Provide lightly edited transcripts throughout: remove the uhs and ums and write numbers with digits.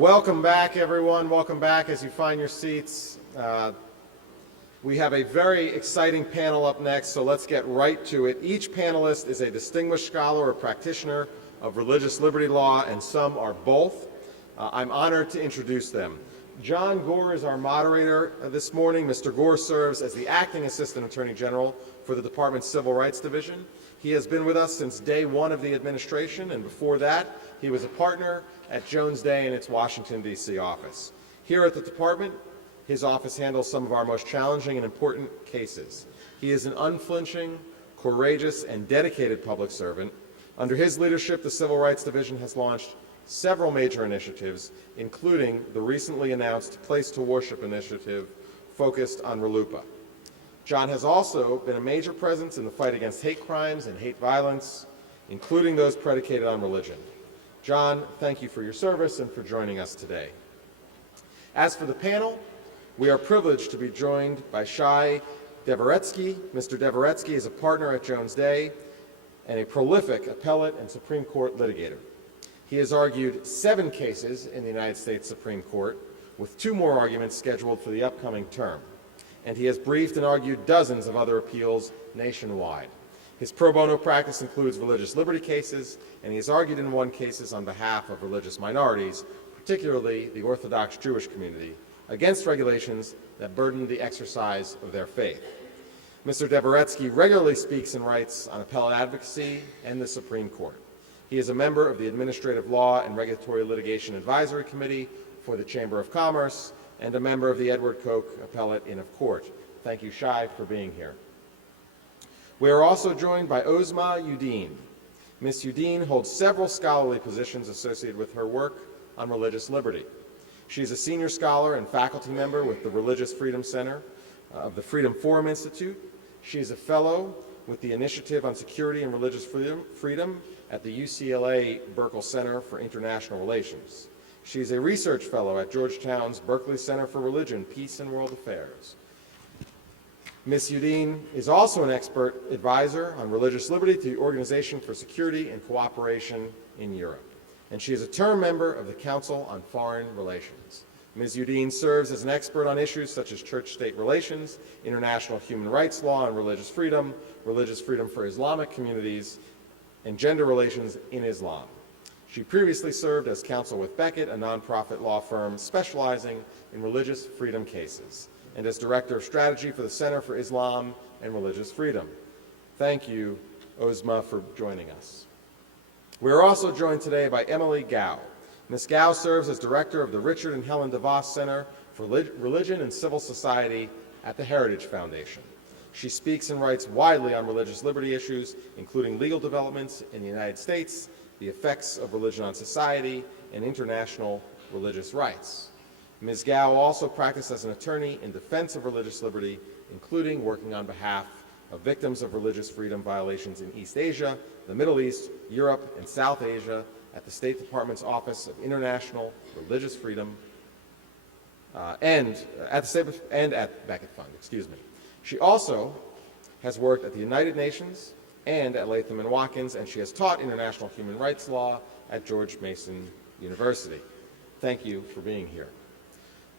Welcome back, everyone. Welcome back as you find your seats. We have a very exciting panel up next, so let's get right to it. Each panelist is a distinguished scholar or practitioner of religious liberty law, and some are both. I'm honored to introduce them. John Gore is our moderator this morning. Mr. Gore serves as the Acting Assistant Attorney General for the Department's Civil Rights Division. He has been with us since day one of the administration, and before that, he was a partner at Jones Day in its Washington, D.C. office. Here at the Department, his office handles some of our most challenging and important cases. He is an unflinching, courageous, and dedicated public servant. Under his leadership, the Civil Rights Division has launched several major initiatives, including the recently announced Place to Worship initiative focused on RLUIPA. John has also been a major presence in the fight against hate crimes and hate violence, including those predicated on religion. John, thank you for your service and for joining us today. As for the panel, we are privileged to be joined by Shai Dvoretsky. Mr. Dvoretsky is a partner at Jones Day and a prolific appellate and Supreme Court litigator. He has argued 7 cases in the United States Supreme Court, with 2 more arguments scheduled for the upcoming term. And he has briefed and argued dozens of other appeals nationwide. His pro bono practice includes religious liberty cases, and he has argued in 1 cases on behalf of religious minorities, particularly the Orthodox Jewish community, against regulations that burden the exercise of their faith. Mr. Dvoretsky regularly speaks and writes on appellate advocacy and the Supreme Court. He is a member of the Administrative Law and Regulatory Litigation Advisory Committee for the Chamber of Commerce and a member of the Edward Koch Appellate Inn of Court. Thank you, Shai, for being here. We are also joined by Ozma Udine. Ms. Udine holds several scholarly positions associated with her work on religious liberty. She is a senior scholar and faculty member with the Religious Freedom Center of the Freedom Forum Institute. She is a fellow with the Initiative on Security and Religious Freedom at the UCLA Burkle Center for International Relations. She is a research fellow at Georgetown's Berkeley Center for Religion, Peace, and World Affairs. Ms. Udine is also an expert advisor on religious liberty to the Organization for Security and Cooperation in Europe, and she is a term member of the Council on Foreign Relations. Ms. Udine serves as an expert on issues such as church-state relations, international human rights law and religious freedom for Islamic communities, and gender relations in Islam. She previously served as counsel with Beckett, a nonprofit law firm specializing in religious freedom cases, and as Director of Strategy for the Center for Islam and Religious Freedom. Thank you, Ozma, for joining us. We are also joined today by Emily Gao. Ms. Gao serves as Director of the Richard and Helen DeVos Center for Religion and Civil Society at the Heritage Foundation. She speaks and writes widely on religious liberty issues, including legal developments in the United States, the effects of religion on society, and international religious rights. Ms. Gao also practiced as an attorney in defense of religious liberty, including working on behalf of victims of religious freedom violations in East Asia, the Middle East, Europe, and South Asia at the State Department's Office of International Religious Freedom and at Beckett Fund, She also has worked at the United Nations and at Latham & Watkins, and she has taught international human rights law at George Mason University. Thank you for being here.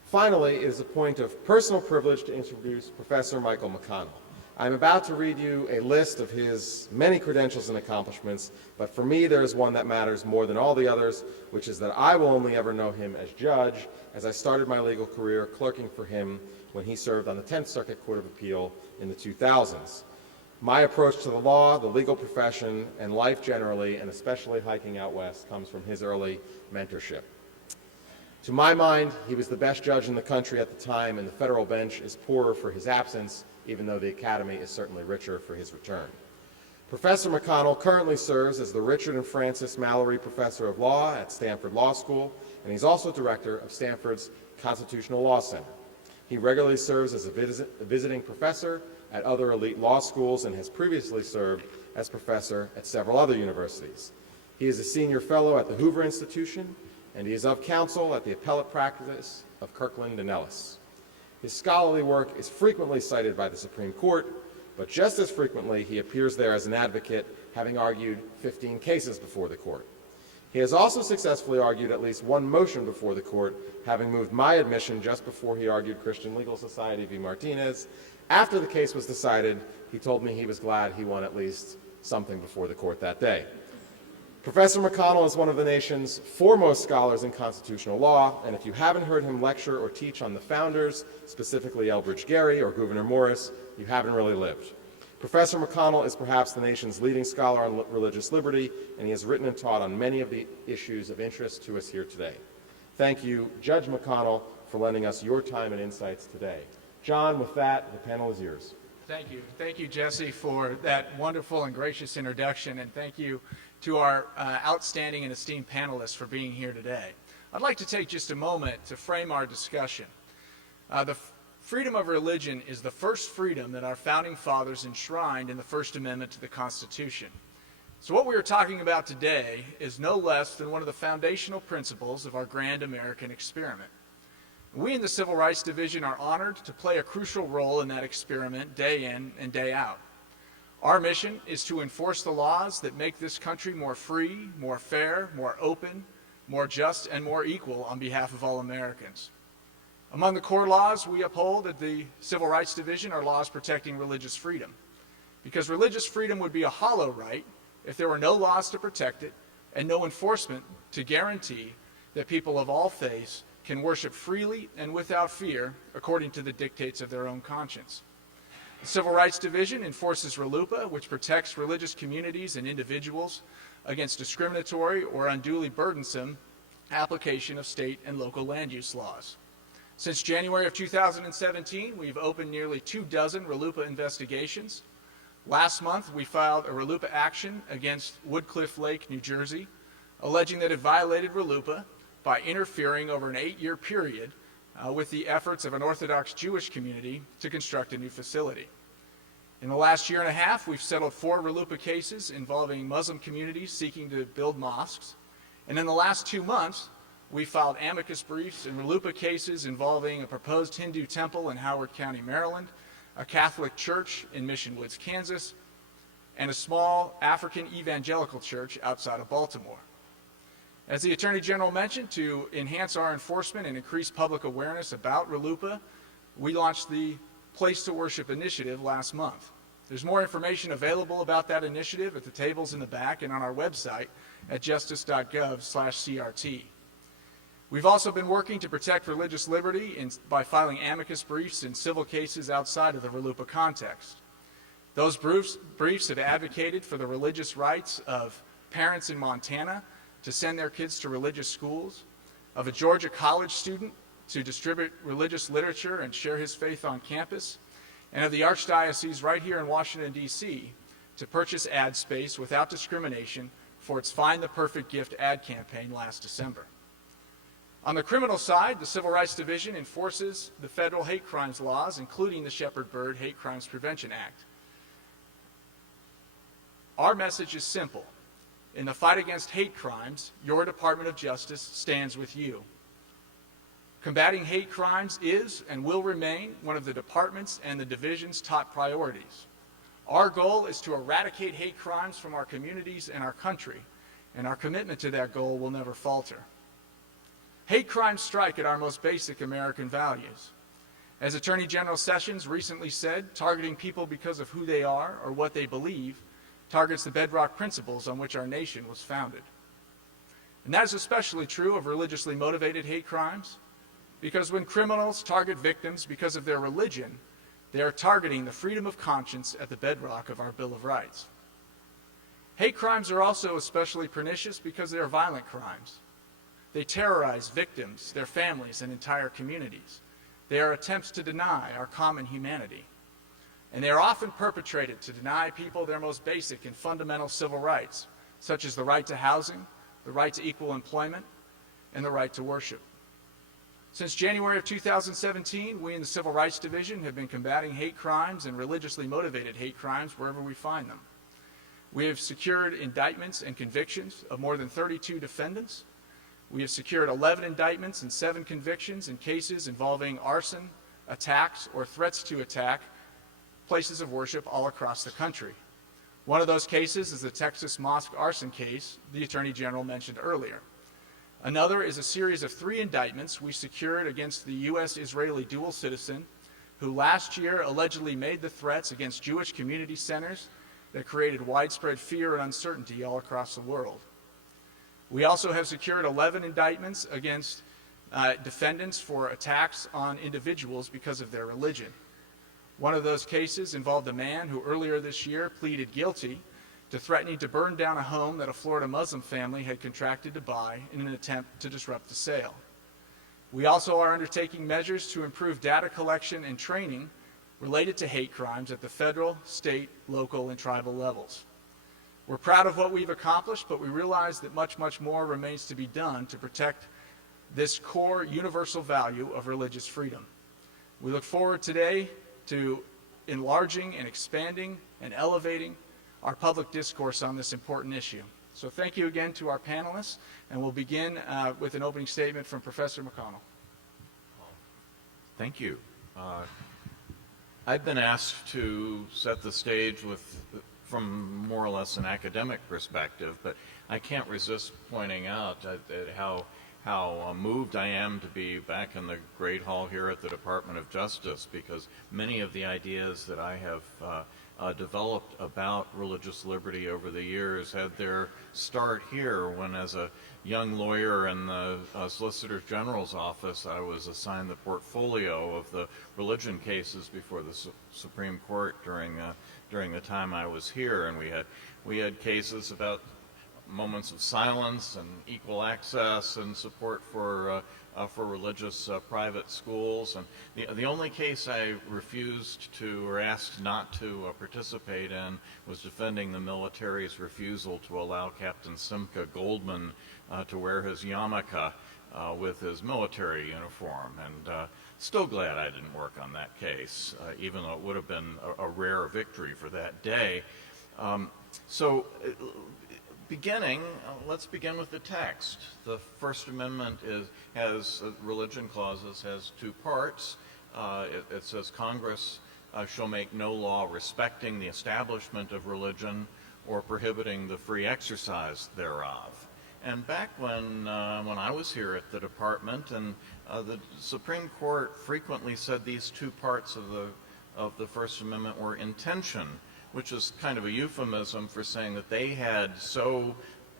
Finally, it is a point of personal privilege to introduce Professor Michael McConnell. I'm about to read you a list of his many credentials and accomplishments, but for me there is one that matters more than all the others, which is that I will only ever know him as judge, as I started my legal career clerking for him when he served on the 10th Circuit Court of Appeal in the 2000s. My approach to the law, the legal profession, and life generally, and especially hiking out west, comes from his early mentorship. To my mind, he was the best judge in the country at the time, and the federal bench is poorer for his absence, even though the academy is certainly richer for his return. Professor McConnell currently serves as the Richard and Frances Mallory Professor of Law at Stanford Law School, and he's also director of Stanford's Constitutional Law Center. He regularly serves as a visiting professor at other elite law schools and has previously served as professor at several other universities. He is a senior fellow at the Hoover Institution, and he is of counsel at the appellate practice of Kirkland & Ellis. His scholarly work is frequently cited by the Supreme Court, but just as frequently he appears there as an advocate, having argued 15 cases before the court. He has also successfully argued at least one motion before the court, having moved my admission just before he argued Christian Legal Society v. Martinez. After the case was decided, he told me he was glad he won at least something before the court that day. Professor McConnell is one of the nation's foremost scholars in constitutional law, and if you haven't heard him lecture or teach on the founders, specifically Elbridge Gerry or Gouverneur Morris, you haven't really lived. Professor McConnell is perhaps the nation's leading scholar on religious liberty, and he has written and taught on many of the issues of interest to us here today. Thank you, Judge McConnell, for lending us your time and insights today. John, with that, the panel is yours. Thank you. Thank you, Jesse, for that wonderful and gracious introduction, and thank you to our outstanding and esteemed panelists for being here today. I'd like to take just a moment to frame our discussion. The freedom of religion is the first freedom that our founding fathers enshrined in the First Amendment to the Constitution. So what we are talking about today is no less than one of the foundational principles of our grand American experiment. We in the Civil Rights Division are honored to play a crucial role in that experiment day in and day out. Our mission is to enforce the laws that make this country more free, more fair, more open, more just, and more equal on behalf of all Americans. Among the core laws we uphold at the Civil Rights Division are laws protecting religious freedom, because religious freedom would be a hollow right if there were no laws to protect it and no enforcement to guarantee that people of all faiths can worship freely and without fear according to the dictates of their own conscience. The Civil Rights Division enforces RLUIPA, which protects religious communities and individuals against discriminatory or unduly burdensome application of state and local land use laws. Since January of 2017, we've opened nearly 24 RLUIPA investigations. Last month, we filed a RLUIPA action against Woodcliff Lake, New Jersey, alleging that it violated RLUIPA by interfering over an 8-year period with the efforts of an Orthodox Jewish community to construct a new facility. In the last year and a half, we've settled 4 RLUIPA cases involving Muslim communities seeking to build mosques. And in the last 2 months, we filed amicus briefs in RLUIPA cases involving a proposed Hindu temple in Howard County, Maryland, a Catholic church in Mission Woods, Kansas, and a small African evangelical church outside of Baltimore. As the Attorney General mentioned, to enhance our enforcement and increase public awareness about RLUIPA, we launched the Place to Worship initiative last month. There's more information available about that initiative at the tables in the back and on our website at justice.gov/CRT. We've also been working to protect religious liberty by filing amicus briefs in civil cases outside of the RLUIPA context. Those briefs have advocated for the religious rights of parents in Montana to send their kids to religious schools, of a Georgia college student to distribute religious literature and share his faith on campus, and of the Archdiocese right here in Washington, D.C. to purchase ad space without discrimination for its Find the Perfect Gift ad campaign last December. On the criminal side, the Civil Rights Division enforces the federal hate crimes laws, including the Shepard-Byrd Hate Crimes Prevention Act. Our message is simple. In the fight against hate crimes, your Department of Justice stands with you. Combating hate crimes is and will remain one of the department's and the division's top priorities. Our goal is to eradicate hate crimes from our communities and our country, and our commitment to that goal will never falter. Hate crimes strike at our most basic American values. As Attorney General Sessions recently said, targeting people because of who they are or what they believe targets the bedrock principles on which our nation was founded. And that is especially true of religiously motivated hate crimes, because when criminals target victims because of their religion, they are targeting the freedom of conscience at the bedrock of our Bill of Rights. Hate crimes are also especially pernicious because they are violent crimes. They terrorize victims, their families, and entire communities. They are attempts to deny our common humanity. And they are often perpetrated to deny people their most basic and fundamental civil rights, such as the right to housing, the right to equal employment, and the right to worship. Since January of 2017, we in the Civil Rights Division have been combating hate crimes and religiously motivated hate crimes wherever we find them. We have secured indictments and convictions of more than 32 defendants. We have secured 11 indictments and 7 convictions in cases involving arson, attacks, or threats to attack places of worship all across the country. One of those cases is the Texas mosque arson case the Attorney General mentioned earlier. Another is a series of 3 indictments we secured against the U.S.-Israeli dual citizen who last year allegedly made the threats against Jewish community centers that created widespread fear and uncertainty all across the world. We also have secured 11 indictments against defendants for attacks on individuals because of their religion. One of those cases involved a man who earlier this year pleaded guilty to threatening to burn down a home that a Florida Muslim family had contracted to buy in an attempt to disrupt the sale. We also are undertaking measures to improve data collection and training related to hate crimes at the federal, state, local, and tribal levels. We're proud of what we've accomplished, but we realize that much, much more remains to be done to protect this core universal value of religious freedom. We look forward today to enlarging and expanding and elevating our public discourse on this important issue. So thank you again to our panelists, and we'll begin with an opening statement from Professor McConnell. Thank you. I've been asked to set the stage from more or less an academic perspective, but I can't resist pointing out how moved I am to be back in the Great Hall here at the Department of Justice, because many of the ideas that I have developed about religious liberty over the years had their start here when, as a young lawyer in the Solicitor General's office, I was assigned the portfolio of the religion cases before the Supreme Court during the time I was here, and we had cases about moments of silence and equal access and support for religious private schools. And the only case I refused to or asked not to participate in was defending the military's refusal to allow Captain Simca Goldman to wear his yarmulke with his military uniform. And still glad I didn't work on that case, even though it would have been a rare victory for that day. Let's begin with the text. The First Amendment has religion clauses, has 2 parts. It says Congress shall make no law respecting the establishment of religion or prohibiting the free exercise thereof. And back when I was here at the department, and the Supreme Court frequently said these 2 parts of the First Amendment were in tension, which is kind of a euphemism for saying that they had so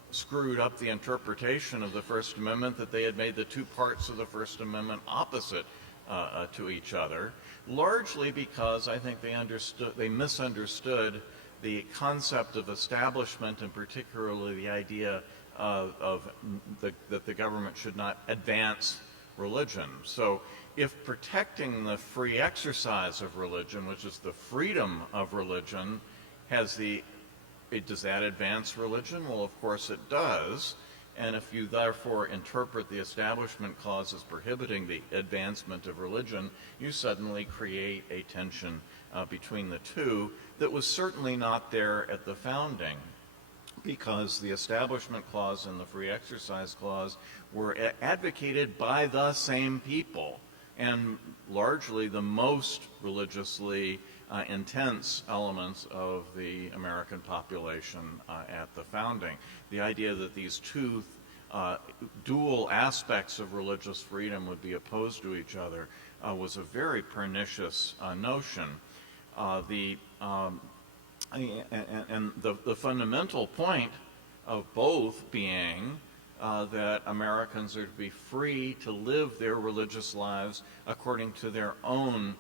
screwed up the interpretation of the First Amendment that they had made the 2 parts of the First Amendment opposite to each other, largely because I think they misunderstood the concept of establishment, and particularly the idea that the government should not advance religion. So if protecting the free exercise of religion, which is the freedom of religion, does that advance religion? Well, of course it does. And if you therefore interpret the Establishment Clause as prohibiting the advancement of religion, you suddenly create a tension between the 2 that was certainly not there at the founding, because the Establishment Clause and the Free Exercise Clause were advocated by the same people, and largely the most religiously intense elements of the American population at the founding. The idea that these 2 dual aspects of religious freedom would be opposed to each other was a very pernicious notion. The fundamental point of both being that Americans are to be free to live their religious lives according to their own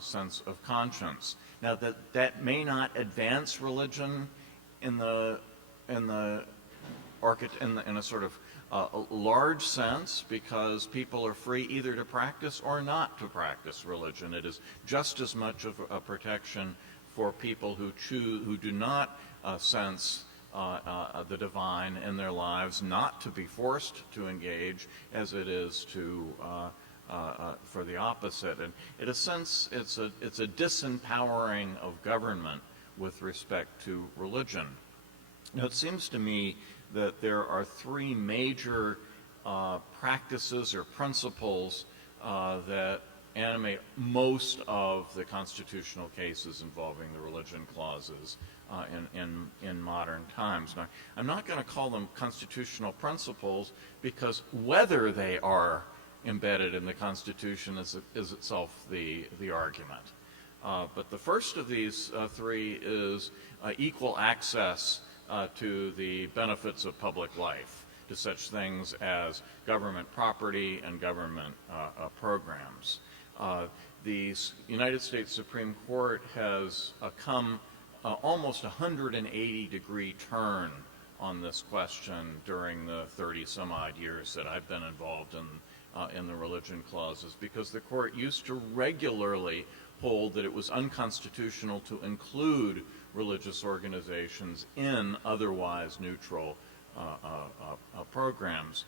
sense of conscience. Now, that may not advance religion in a sort of large sense, because people are free either to practice or not to practice religion. It is just as much of a protection for people who do not sense the divine in their lives, not to be forced to engage, as it is for the opposite. And in a sense, it's a disempowering of government with respect to religion. Now, it seems to me that there are 3 major practices or principles that animate most of the constitutional cases involving the religion clauses in modern times. Now, I'm not going to call them constitutional principles because whether they are embedded in the Constitution is itself the argument. But the first of these three is equal access to the benefits of public life, to such things as government property and government programs. The United States Supreme Court has come almost 180-degree turn on this question during the 30-some-odd years that I've been involved in the religion clauses, because the court used to regularly hold that it was unconstitutional to include religious organizations in otherwise neutral programs.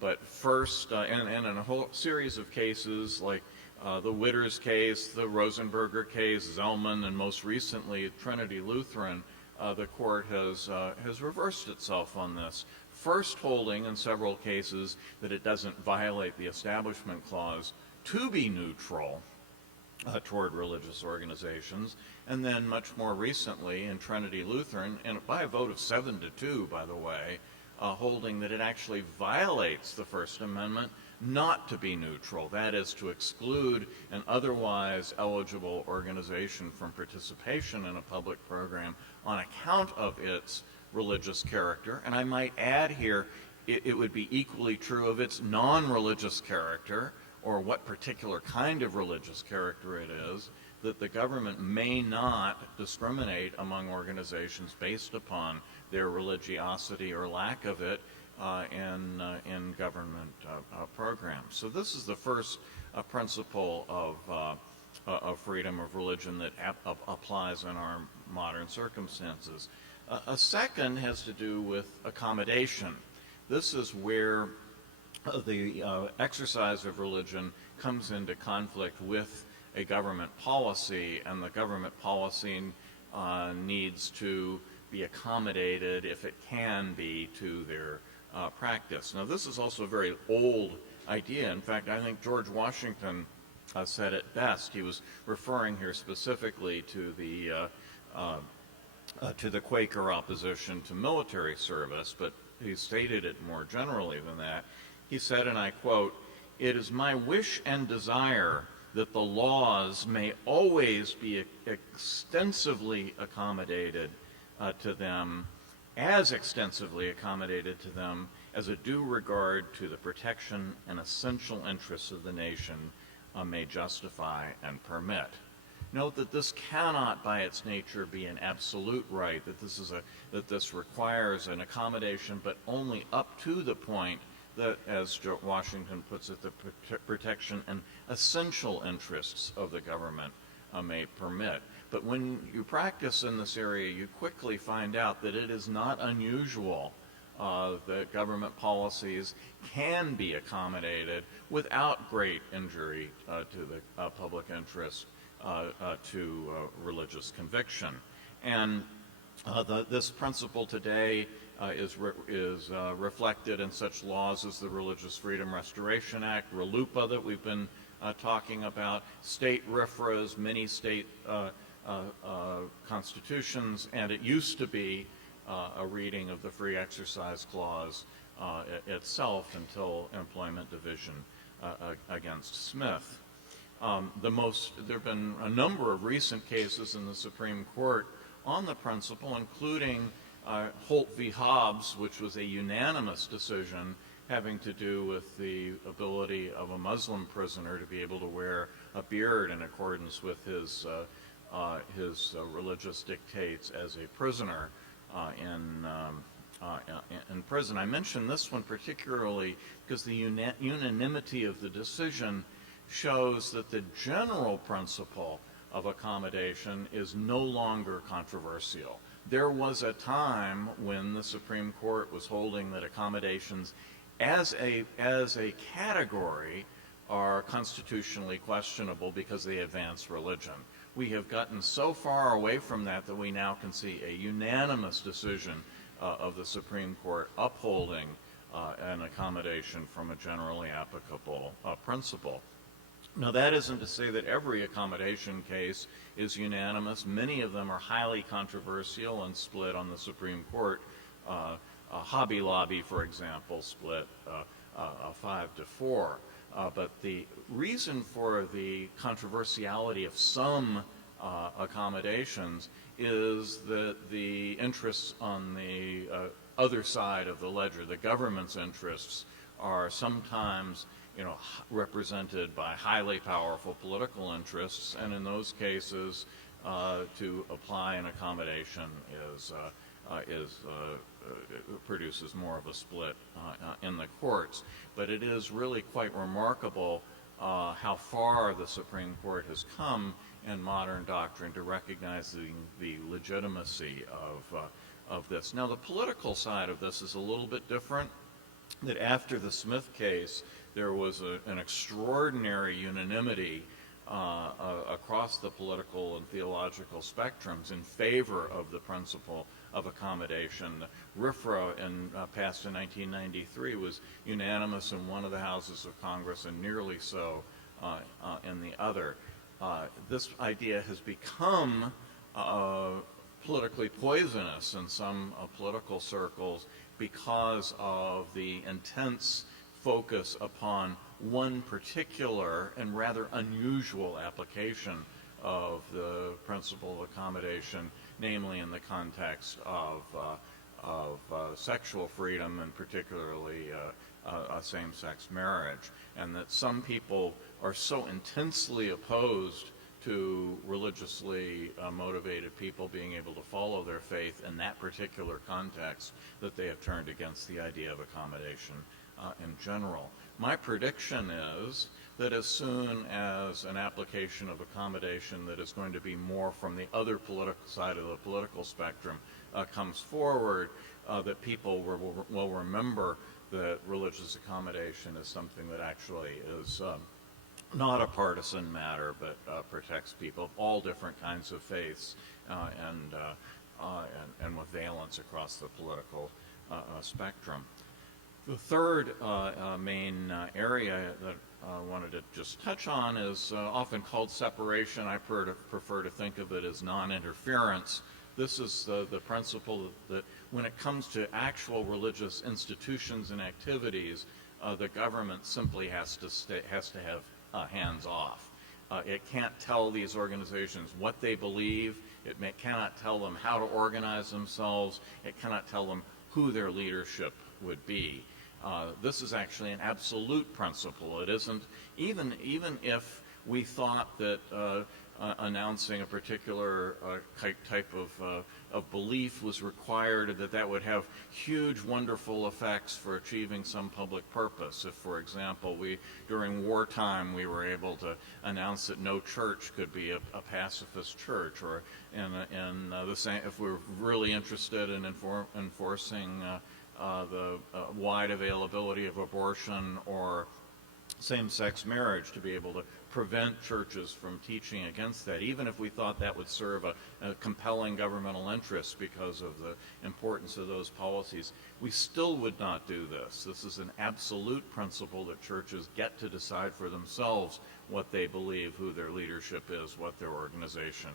But first, and in a whole series of cases like the Witters case, the Rosenberger case, Zellman, and most recently Trinity Lutheran, the court has reversed itself on this. First holding in several cases that it doesn't violate the Establishment Clause to be neutral toward religious organizations, and then much more recently in Trinity Lutheran, and by a vote of 7-2, by the way, holding that it actually violates the First Amendment not to be neutral, that is, to exclude an otherwise eligible organization from participation in a public program on account of its religious character. And I might add here, it would be equally true of its non-religious character, or what particular kind of religious character it is, that the government may not discriminate among organizations based upon their religiosity or lack of it in government programs. So this is the first principle of freedom of religion that applies in our modern circumstances. A second has to do with accommodation. This is where the exercise of religion comes into conflict with a government policy, and the government policy needs to be accommodated, if it can be, to their practice. Now, this is also a very old idea. In fact, I think George Washington said it best. He was referring here specifically to the Quaker opposition to military service, but he stated it more generally than that. He said, and I quote, "It is my wish and desire that the laws may always be extensively accommodated to them, as extensively accommodated to them as a due regard to the protection and essential interests of the nation may justify and permit." Note that this cannot by its nature be an absolute right, that this requires an accommodation, but only up to the point that, as Washington puts it, the protection and essential interests of the government may permit. But when you practice in this area, you quickly find out that it is not unusual that government policies can be accommodated without great injury to the public interest, to religious conviction. And this principle today is reflected in such laws as the Religious Freedom Restoration Act, RLUIPA, that we've been talking about, state RFRAs, many state constitutions, and it used to be a reading of the Free Exercise Clause itself until Employment Division against Smith. There have been a number of recent cases in the Supreme Court on the principle, including Holt v. Hobbs, which was a unanimous decision having to do with the ability of a Muslim prisoner to be able to wear a beard in accordance with his religious dictates as a prisoner in prison. I mention this one particularly because the unanimity of the decision shows that the general principle of accommodation is no longer controversial. There was a time when the Supreme Court was holding that accommodations as a category are constitutionally questionable because they advance religion. We have gotten so far away from that that we now can see a unanimous decision of the Supreme Court upholding an accommodation from a generally applicable principle. Now, that isn't to say that every accommodation case is unanimous. Many of them are highly controversial and split on the Supreme Court. Hobby Lobby, for example, split 5-4. But the reason for the controversiality of some accommodations is that the interests on the other side of the ledger, the government's interests, are sometimes represented by highly powerful political interests, and in those cases, to apply an accommodation produces more of a split in the courts. But it is really quite remarkable how far the Supreme Court has come in modern doctrine to recognizing the legitimacy of this. Now, the political side of this is a little bit different. That after the Smith case, there was an extraordinary unanimity across the political and theological spectrums in favor of the principle of accommodation. RFRA, passed in 1993, was unanimous in one of the houses of Congress and nearly so in the other. This idea has become politically poisonous in some political circles because of the intense focus upon one particular and rather unusual application of the principle of accommodation, namely in the context of sexual freedom and particularly same-sex marriage, and that some people are so intensely opposed to religiously motivated people being able to follow their faith in that particular context that they have turned against the idea of accommodation in general. My prediction is that as soon as an application of accommodation that is going to be more from the other political side of the political spectrum comes forward, that people will remember that religious accommodation is something that actually is not a partisan matter, but protects people of all different kinds of faiths and with valence across the political spectrum. The third main area that I wanted to just touch on is often called separation. I prefer to think of it as non-interference. This is the principle that when it comes to actual religious institutions and activities, the government simply has to have hands off. It can't tell these organizations what they believe. It cannot tell them how to organize themselves. It cannot tell them who their leadership would be. This is actually an absolute principle. It isn't, even if we thought that announcing a particular type of belief was required, that would have huge, wonderful effects for achieving some public purpose. If, for example, during wartime, we were able to announce that no church could be a pacifist church, or the same, if we were really interested in enforcing the wide availability of abortion or same-sex marriage, to be able to prevent churches from teaching against that, even if we thought that would serve a compelling governmental interest because of the importance of those policies, we still would not do this. This is an absolute principle that churches get to decide for themselves what they believe, who their leadership is, what their organization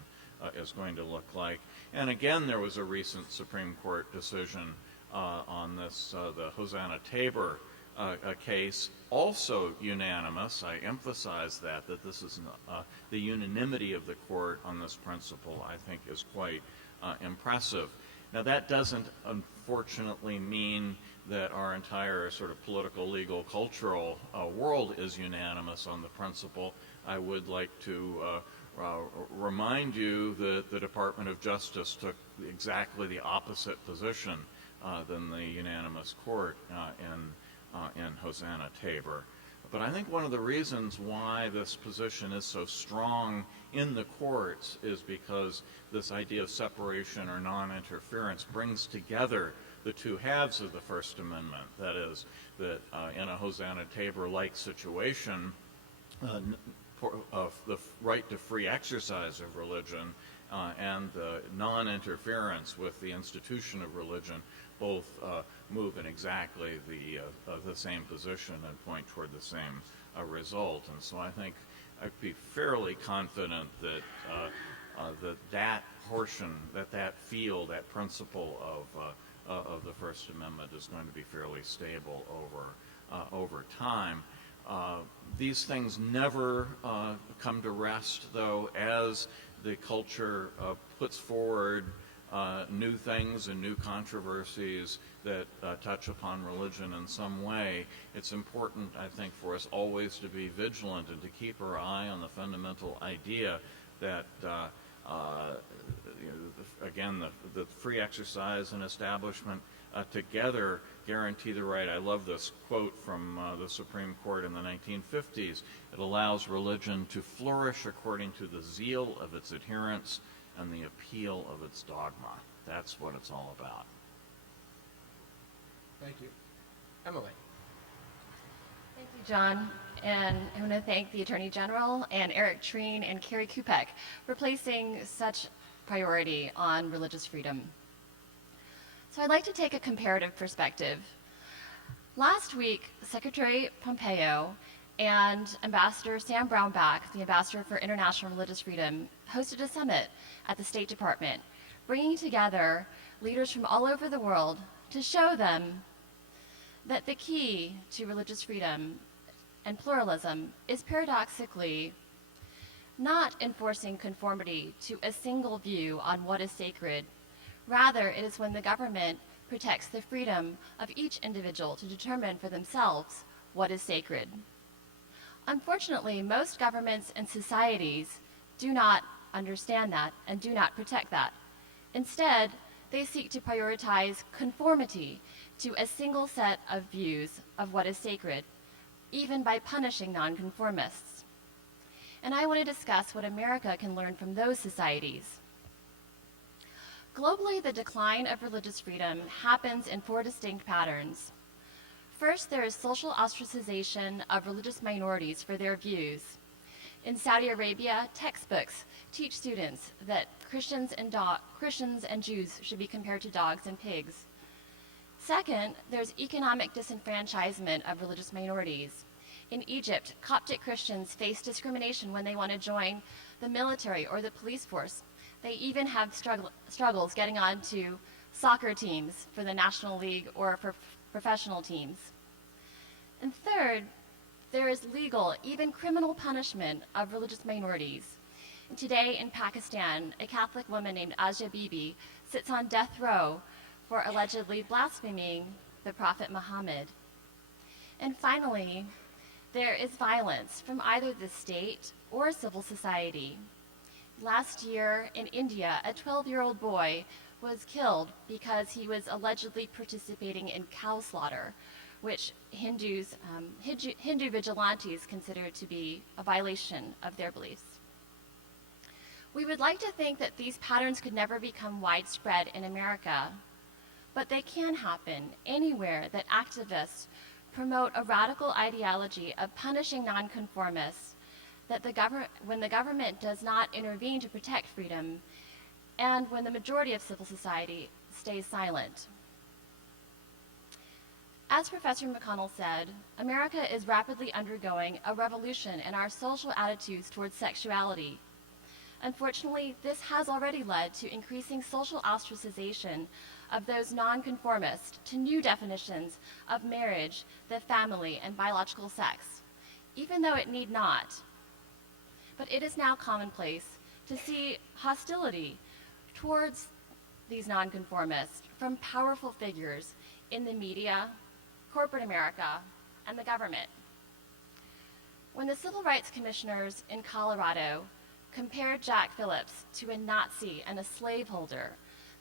is going to look like. And again, there was a recent Supreme Court decision on this, the Hosanna Tabor case, also unanimous. I emphasize that this is the unanimity of the court on this principle, I think, is quite impressive. Now, that doesn't unfortunately mean that our entire sort of political, legal, cultural world is unanimous on the principle. I would like to remind you that the Department of Justice took exactly the opposite position than the unanimous court in Hosanna Tabor. But I think one of the reasons why this position is so strong in the courts is because this idea of separation or non-interference brings together the two halves of the First Amendment. That is, that in a Hosanna Tabor-like situation, of the right to free exercise of religion and the non-interference with the institution of religion both move in exactly the same position and point toward the same result. And so I think I'd be fairly confident that that portion, that field, that principle of the First Amendment is going to be fairly stable over time. These things never come to rest, though, as the culture puts forward new things and new controversies that touch upon religion in some way. It's important, I think, for us always to be vigilant and to keep our eye on the fundamental idea that, again, the free exercise and establishment together guarantee the right. I love this quote from the Supreme Court in the 1950s. It allows religion to flourish according to the zeal of its adherents and the appeal of its dogma. That's what it's all about. Thank you. Emily. Thank you, John. And I want to thank the Attorney General and Eric Treen and Carrie Kupek for placing such priority on religious freedom. So I'd like to take a comparative perspective. Last week, Secretary Pompeo and Ambassador Sam Brownback, the Ambassador for International Religious Freedom, hosted a summit at the State Department, bringing together leaders from all over the world to show them that the key to religious freedom and pluralism is paradoxically not enforcing conformity to a single view on what is sacred. Rather, it is when the government protects the freedom of each individual to determine for themselves what is sacred. Unfortunately, most governments and societies do not understand that and do not protect that. Instead, they seek to prioritize conformity to a single set of views of what is sacred, even by punishing nonconformists. And I want to discuss what America can learn from those societies. Globally, the decline of religious freedom happens in 4 distinct patterns. First, there is social ostracization of religious minorities for their views. In Saudi Arabia, textbooks teach students that Christians and Jews should be compared to dogs and pigs. Second, there's economic disenfranchisement of religious minorities. In Egypt, Coptic Christians face discrimination when they want to join the military or the police force. They even have struggles getting onto soccer teams for the National League or for professional teams. And third, there is legal, even criminal punishment of religious minorities. And today in Pakistan, a Catholic woman named Asia Bibi sits on death row for allegedly blaspheming the Prophet Muhammad. And finally, there is violence from either the state or civil society. Last year in India, a 12-year-old boy was killed because he was allegedly participating in cow slaughter, which Hindu vigilantes consider to be a violation of their beliefs. We would like to think that these patterns could never become widespread in America, but they can happen anywhere that activists promote a radical ideology of punishing nonconformists, that when the government does not intervene to protect freedom, and when the majority of civil society stays silent. As Professor McConnell said, America is rapidly undergoing a revolution in our social attitudes towards sexuality. Unfortunately, this has already led to increasing social ostracization of those nonconformists to new definitions of marriage, the family, and biological sex, even though it need not. But it is now commonplace to see hostility towards these nonconformists from powerful figures in the media, corporate America, and the government. When the Civil Rights Commissioners in Colorado compared Jack Phillips to a Nazi and a slaveholder,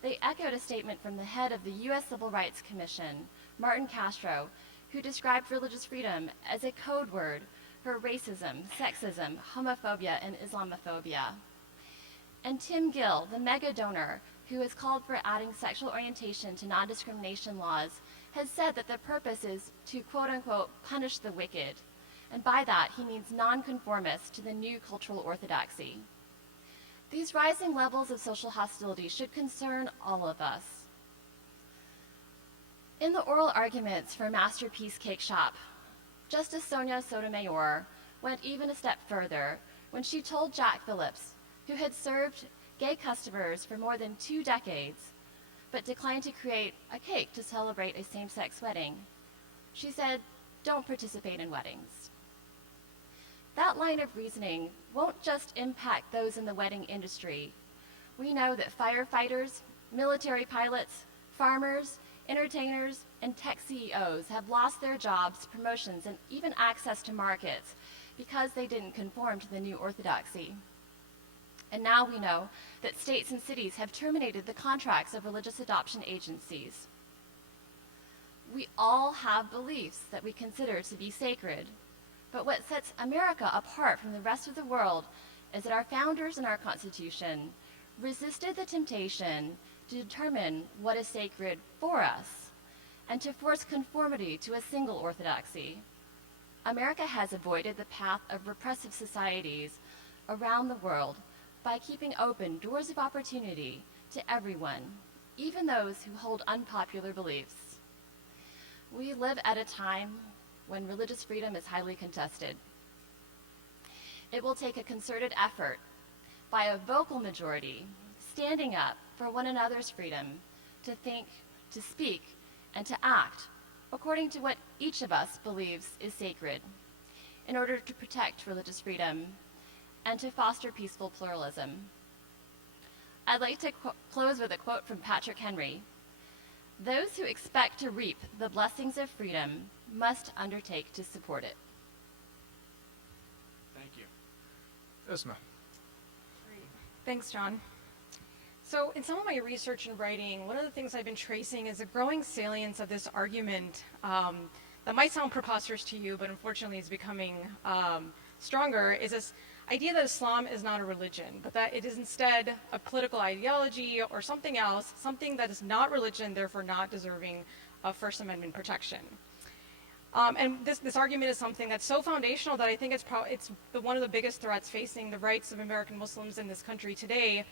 they echoed a statement from the head of the U.S. Civil Rights Commission, Martin Castro, who described religious freedom as a code word for racism, sexism, homophobia, and Islamophobia. And Tim Gill, the mega donor who has called for adding sexual orientation to non-discrimination laws, has said that the purpose is to, quote-unquote, punish the wicked. And by that, he means nonconformists to the new cultural orthodoxy. These rising levels of social hostility should concern all of us. In the oral arguments for Masterpiece Cake Shop, Justice Sonia Sotomayor went even a step further when she told Jack Phillips, who had served gay customers for more than 2 decades, but declined to create a cake to celebrate a same-sex wedding. She said, "Don't participate in weddings." That line of reasoning won't just impact those in the wedding industry. We know that firefighters, military pilots, farmers, entertainers, and tech CEOs have lost their jobs, promotions, and even access to markets because they didn't conform to the new orthodoxy. And now we know that states and cities have terminated the contracts of religious adoption agencies. We all have beliefs that we consider to be sacred, but what sets America apart from the rest of the world is that our founders and our Constitution resisted the temptation to determine what is sacred for us and to force conformity to a single orthodoxy. America has avoided the path of repressive societies around the world by keeping open doors of opportunity to everyone, even those who hold unpopular beliefs. We live at a time when religious freedom is highly contested. It will take a concerted effort by a vocal majority standing up for one another's freedom to think, to speak, and to act according to what each of us believes is sacred in order to protect religious freedom and to foster peaceful pluralism. I'd like to close with a quote from Patrick Henry. "Those who expect to reap the blessings of freedom must undertake to support it." Thank you. Isma. Great. Thanks, John. So in some of my research and writing, one of the things I've been tracing is a growing salience of this argument that might sound preposterous to you, but unfortunately is becoming stronger, is this idea that Islam is not a religion, but that it is instead a political ideology or something else, something that is not religion, therefore not deserving of First Amendment protection. And this argument is something that's so foundational that I think it's one of the biggest threats facing the rights of American Muslims in this country today.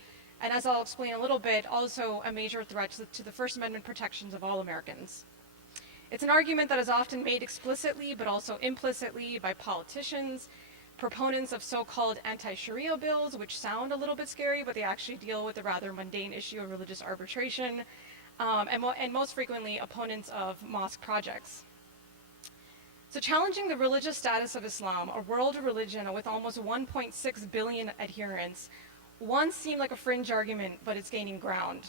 And as I'll explain a little bit, also a major threat to the First Amendment protections of all Americans. It's an argument that is often made explicitly, but also implicitly by politicians, proponents of so-called anti-Sharia bills, which sound a little bit scary, but they actually deal with the rather mundane issue of religious arbitration, and most frequently, opponents of mosque projects. So challenging the religious status of Islam, a world religion with almost 1.6 billion adherents, once seemed like a fringe argument, but it's gaining ground.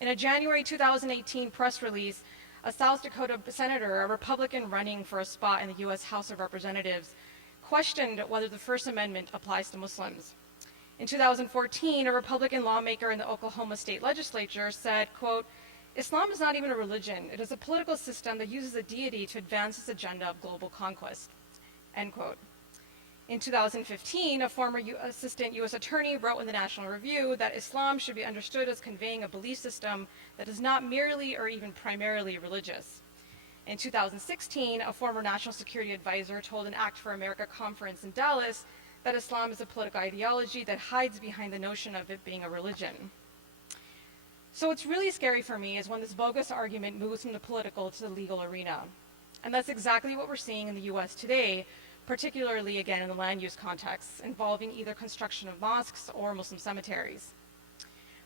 In a January 2018 press release, a South Dakota senator, a Republican running for a spot in the U.S. House of Representatives, questioned whether the First Amendment applies to Muslims. In 2014, a Republican lawmaker in the Oklahoma State Legislature said, quote, "Islam is not even a religion. It is a political system that uses a deity to advance its agenda of global conquest," end quote. In 2015, a former assistant U.S. attorney wrote in the National Review that Islam should be understood as conveying a belief system that is not merely or even primarily religious. In 2016, a former national security advisor told an Act for America conference in Dallas that Islam is a political ideology that hides behind the notion of it being a religion. So what's really scary for me is when this bogus argument moves from the political to the legal arena. And that's exactly what we're seeing in the US today, particularly again in the land use context, involving either construction of mosques or Muslim cemeteries.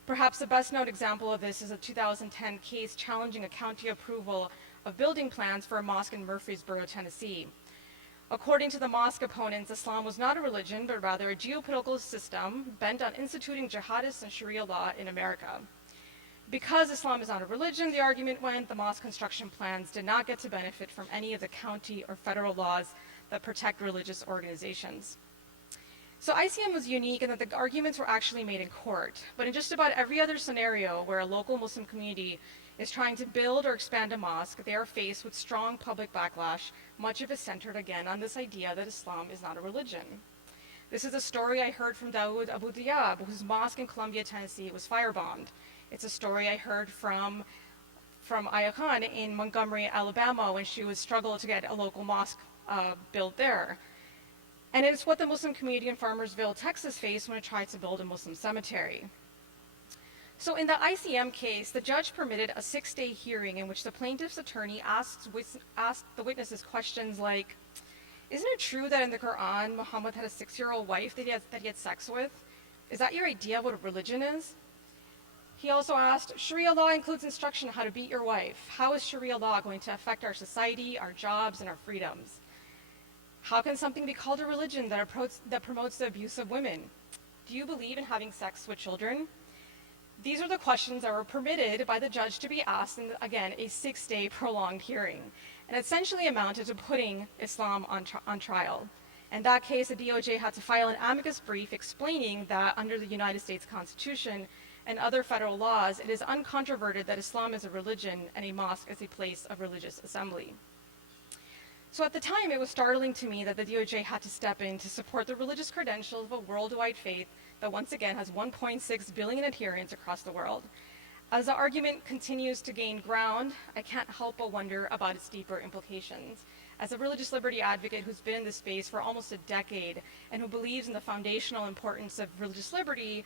Perhaps the best known example of this is a 2010 case challenging a county approval of building plans for a mosque in Murfreesboro, Tennessee. According to the mosque opponents, Islam was not a religion, but rather a geopolitical system bent on instituting jihadist and Sharia law in America. Because Islam is not a religion, the argument went, the mosque construction plans did not get to benefit from any of the county or federal laws that protect religious organizations. So ICM was unique in that the arguments were actually made in court, but in just about every other scenario where a local Muslim community is trying to build or expand a mosque, they are faced with strong public backlash, much of it centered again on this idea that Islam is not a religion. This is a story I heard from Dawood Abu Diab, whose mosque in Columbia, Tennessee was firebombed. It's a story I heard from Aya Khan in Montgomery, Alabama, when she was struggled to get a local mosque built there. And it's what the Muslim community in Farmersville, Texas faced when it tried to build a Muslim cemetery. So in the ICM case, the judge permitted a 6-day hearing in which the plaintiff's attorney asked the witnesses questions like, Isn't it true that in the Quran, Muhammad had a 6-year-old wife that he had sex with? Is that your idea of what a religion is? He also asked, Sharia law includes instruction on how to beat your wife. How is Sharia law going to affect our society, our jobs, and our freedoms? How can something be called a religion that promotes the abuse of women? Do you believe in having sex with children? These are the questions that were permitted by the judge to be asked in, again, a 6-day prolonged hearing, and essentially amounted to putting Islam on trial. In that case, the DOJ had to file an amicus brief explaining that under the United States Constitution and other federal laws, it is uncontroverted that Islam is a religion and a mosque is a place of religious assembly. So at the time, it was startling to me that the DOJ had to step in to support the religious credentials of a worldwide faith that once again has 1.6 billion adherents across the world. As the argument continues to gain ground, I can't help but wonder about its deeper implications. As a religious liberty advocate who's been in this space for almost a decade and who believes in the foundational importance of religious liberty,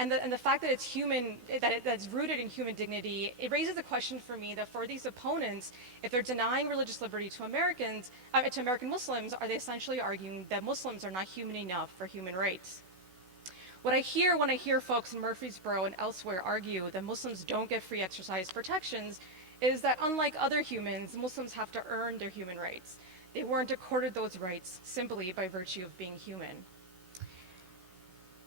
and the fact that it's human, that's rooted in human dignity, it raises the question for me that for these opponents, if they're denying religious liberty to American Muslims, are they essentially arguing that Muslims are not human enough for human rights? What I hear when I hear folks in Murfreesboro and elsewhere argue that Muslims don't get free exercise protections is that unlike other humans, Muslims have to earn their human rights. They weren't accorded those rights simply by virtue of being human.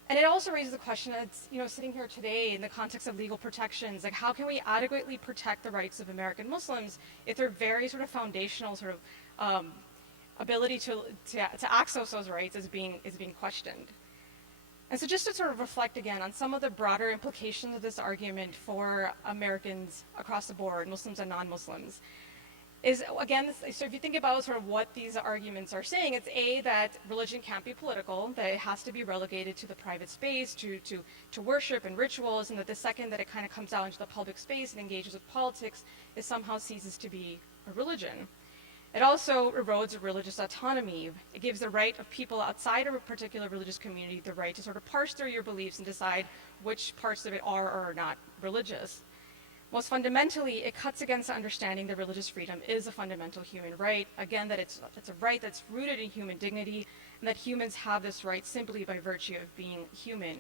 And it also raises the question that's, sitting here today in the context of legal protections, like how can we adequately protect the rights of American Muslims if their very sort of foundational sort of ability to access those rights is being questioned? And so just to sort of reflect again on some of the broader implications of this argument for Americans across the board, Muslims and non-Muslims, is again, so if you think about sort of what these arguments are saying, it's that religion can't be political, that it has to be relegated to the private space, to worship and rituals, and that the second that it kind of comes out into the public space and engages with politics, it somehow ceases to be a religion. It also erodes religious autonomy. It gives the right of people outside of a particular religious community the right to sort of parse through your beliefs and decide which parts of it are or are not religious. Most fundamentally, it cuts against the understanding that religious freedom is a fundamental human right. Again, that it's a right that's rooted in human dignity, and that humans have this right simply by virtue of being human.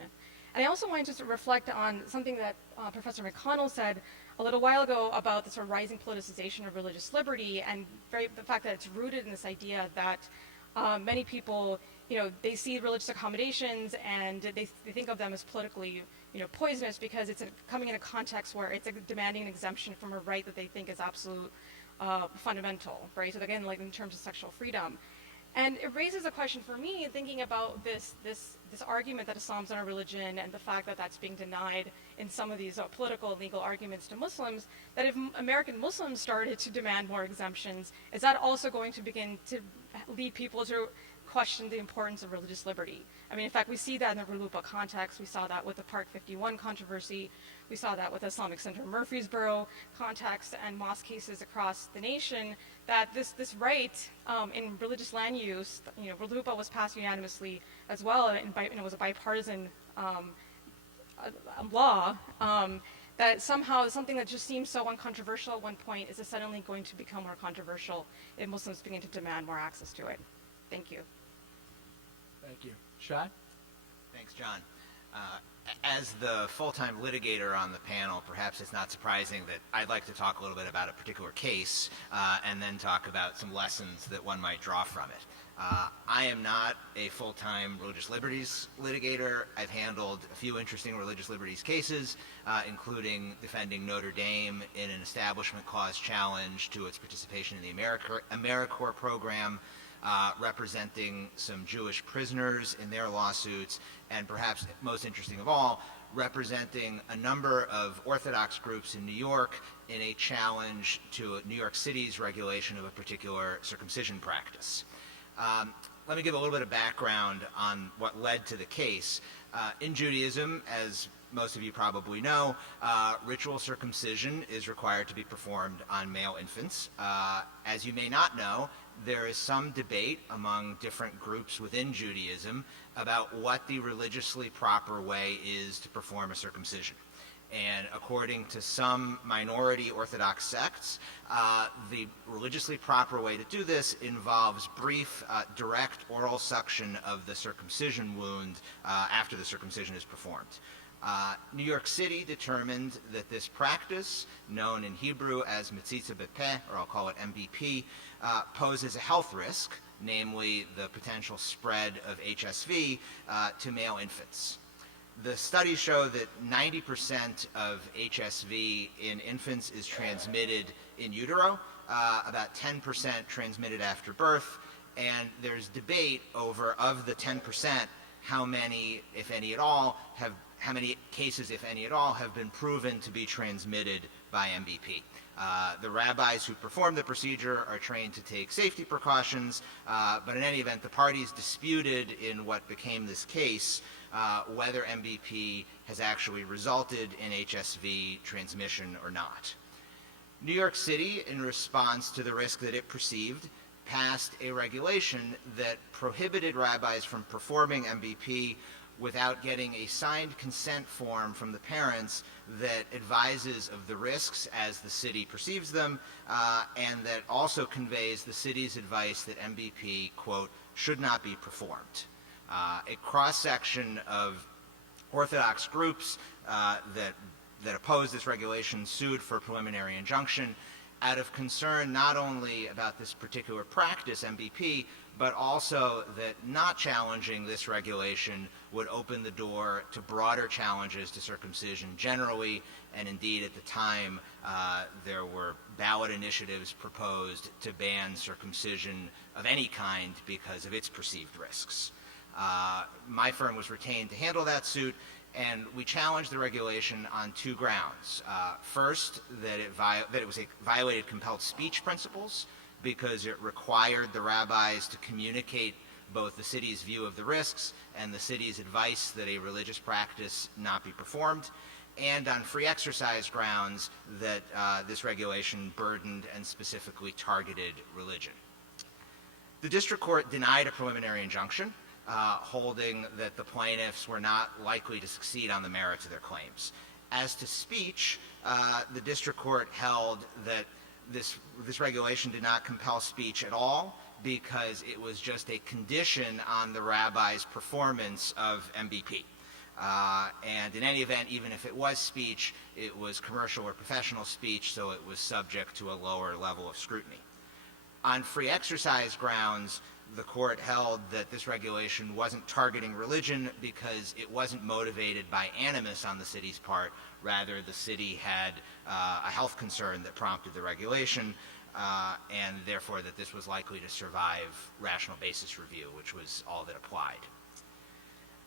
And I also wanted to sort of reflect on something that Professor McConnell said a little while ago about the sort of rising politicization of religious liberty, and the fact that it's rooted in this idea that many people, they see religious accommodations and they think of them as politically, poisonous because it's coming in a context where it's demanding an exemption from a right that they think is absolute fundamental, right? So again, like in terms of sexual freedom. And it raises a question for me thinking about this argument that Islam's not a religion and the fact that that's being denied in some of these political and legal arguments to Muslims, that if American Muslims started to demand more exemptions, is that also going to begin to lead people to question the importance of religious liberty? I mean, in fact, we see that in the RLUIPA context. We saw that with the Park 51 controversy. We saw that with the Islamic Center Murfreesboro context and mosque cases across the nation, that this right in religious land use, RLUIPA was passed unanimously as well, and it was a bipartisan law, that somehow something that just seemed so uncontroversial at one point is suddenly going to become more controversial if Muslims begin to demand more access to it. Thank you. Thank you. Shai? Thanks, John. As the full-time litigator on the panel, perhaps it's not surprising that I'd like to talk a little bit about a particular case and then talk about some lessons that one might draw from it. I am not a full-time religious liberties litigator. I've handled a few interesting religious liberties cases, including defending Notre Dame in an establishment clause challenge to its participation in the AmeriCorps program, representing some Jewish prisoners in their lawsuits, and perhaps most interesting of all, representing a number of Orthodox groups in New York in a challenge to New York City's regulation of a particular circumcision practice. Let me give a little bit of background on what led to the case. In Judaism, as most of you probably know, ritual circumcision is required to be performed on male infants. As you may not know, there is some debate among different groups within Judaism about what the religiously proper way is to perform a circumcision. And according to some minority Orthodox sects, the religiously proper way to do this involves brief, direct oral suction of the circumcision wound after the circumcision is performed. New York City determined that this practice, known in Hebrew as mitzitza b'peh, or I'll call it MBP, poses a health risk, namely the potential spread of HSV to male infants. The studies show that 90% of HSV in infants is transmitted in utero, about 10% transmitted after birth, and there's debate over, of the 10%, how many, if any at all, how many cases, if any at all, have been proven to be transmitted by MBP. The rabbis who perform the procedure are trained to take safety precautions, but in any event, the parties disputed in what became this case whether MBP has actually resulted in HSV transmission or not. New York City, in response to the risk that it perceived, passed a regulation that prohibited rabbis from performing MBP without getting a signed consent form from the parents that advises of the risks as the city perceives them, and that also conveys the city's advice that MBP, quote, should not be performed. A cross-section of Orthodox groups that oppose this regulation sued for a preliminary injunction out of concern not only about this particular practice, MBP, but also that not challenging this regulation would open the door to broader challenges to circumcision generally, and indeed at the time there were ballot initiatives proposed to ban circumcision of any kind because of its perceived risks. My firm was retained to handle that suit, and we challenged the regulation on two grounds. First, that it violated compelled speech principles because it required the rabbis to communicate both the city's view of the risks and the city's advice that a religious practice not be performed, and on free exercise grounds that this regulation burdened and specifically targeted religion. The district court denied a preliminary injunction, holding that the plaintiffs were not likely to succeed on the merits of their claims. As to speech, the district court held that this regulation did not compel speech at all because it was just a condition on the rabbi's performance of MBP. And in any event, even if it was speech, it was commercial or professional speech, so it was subject to a lower level of scrutiny. On free exercise grounds, the court held that this regulation wasn't targeting religion because it wasn't motivated by animus on the city's part. Rather, the city had a health concern that prompted the regulation, and therefore that this was likely to survive rational basis review, which was all that applied.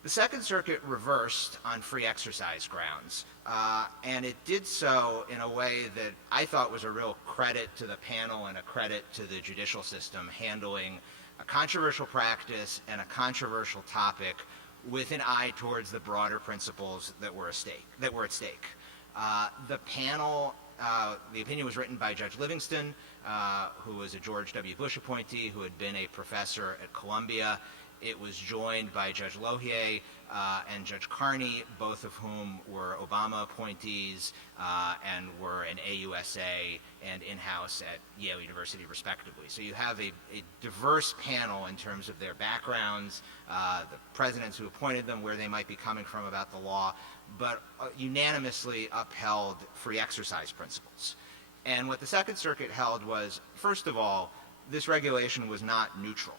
The Second Circuit reversed on free exercise grounds, and it did so in a way that I thought was a real credit to the panel and a credit to the judicial system, handling a controversial practice and a controversial topic with an eye towards the broader principles that were at stake. The panel, the opinion was written by Judge Livingston, who was a George W. Bush appointee who had been a professor at Columbia. It was joined by Judge Lohier and Judge Carney, both of whom were Obama appointees and were an AUSA and in-house at Yale University, respectively. So you have a diverse panel in terms of their backgrounds, the presidents who appointed them, where they might be coming from about the law, but unanimously upheld free exercise principles. And what the Second Circuit held was, first of all, this regulation was not neutral.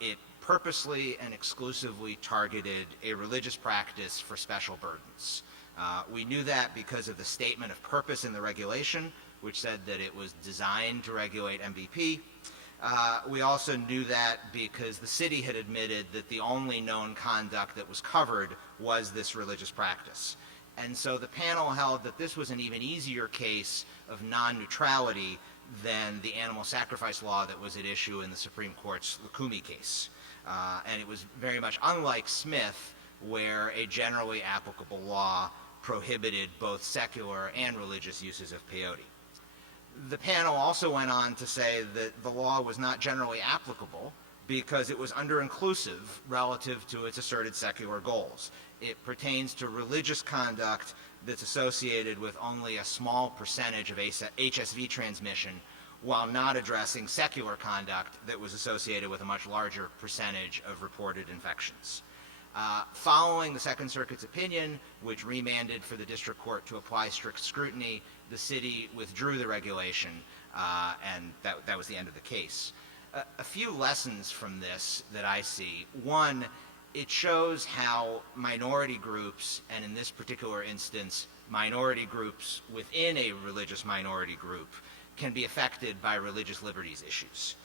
It purposely and exclusively targeted a religious practice for special burdens. We knew that because of the statement of purpose in the regulation, which said that it was designed to regulate MBP. We also knew that because the city had admitted that the only known conduct that was covered was this religious practice. And so the panel held that this was an even easier case of non-neutrality than the animal sacrifice law that was at issue in the Supreme Court's Lukumi case. And it was very much unlike Smith, where a generally applicable law prohibited both secular and religious uses of peyote. The panel also went on to say that the law was not generally applicable because it was under-inclusive relative to its asserted secular goals. It pertains to religious conduct that's associated with only a small percentage of HSV transmission, while not addressing secular conduct that was associated with a much larger percentage of reported infections. Following the Second Circuit's opinion, which remanded for the district court to apply strict scrutiny, the city withdrew the regulation, and that was the end of the case. A few lessons from this that I see. One, it shows how minority groups, and in this particular instance, minority groups within a religious minority group, can be affected by religious liberties issues.